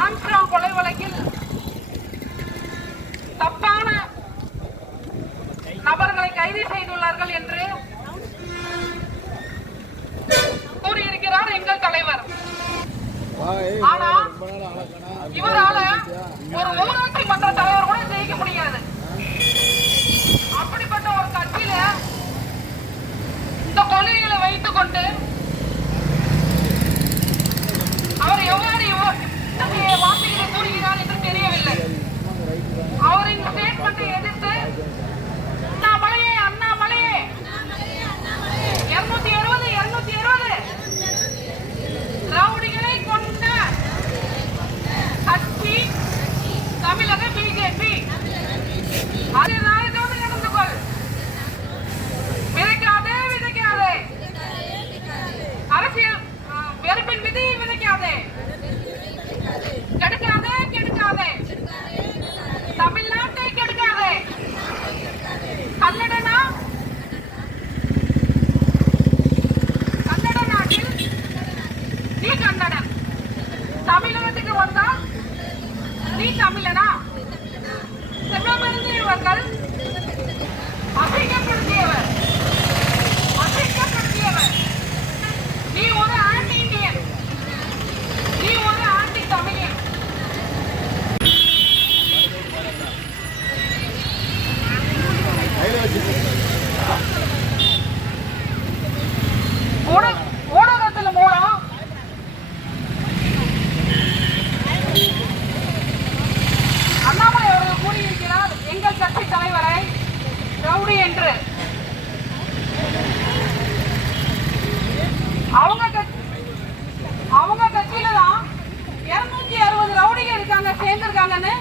Armstrong கொலை வழக்கில் தப்பான நபர்களை கைது செய்துள்ளார்கள் என்று கூறியிருக்கிறார் எங்கள் தலைவர். ஆனா இவரால ஒரு ஊராட்சி மன்ற தலைவர் கூட ஜெயிக்க முடியாது. அப்படிப்பட்ட ஒரு கட்சியில இந்த கொள்கைகளை வைத்துக் கொண்டு அவர் எவ்வாறு இத்தகைய வார்த்தைகளை கூறுகிறார் என்று தெரியவில்லை. அவரின் ஸ்டேட்மெண்டை எதிர்த்து அண்ணாமலையே அண்ணாமலையே 220 ரவுடிகளை கொண்ட கட்சி தமிழக பிஜேபி. அதனால நடந்து கொள், விதைக்காதே விதைக்காதே, அரசியல் வெறுப்பின் விதியை விதைக்காதே, கெடுக்காதே கெடுக்காதே, தமிழ்நாட்டை கெடுக்காதே. கன்னட நாட்டில் நீ கன்னடன், தமிழகத்துக்கு வந்தால் நீ தமிழனா? செல்வமறிந்தவர்கள் அசைக்கப்படுத்தியவர், நீ ஒரு ஆன்டி இந்தியன், நீ ஒரு ஆன்டி தமிழன். ஊடகத்தின் மூலம் அண்ணாமலை அவர்கள் கூறியிருக்கிறார் எங்கள் கட்சி தலைவரை ரவுடி என்று. அவங்க கட்சியில தான் 260 ரவுடிகள் இருக்காங்க, சேர்ந்திருக்காங்கன்னு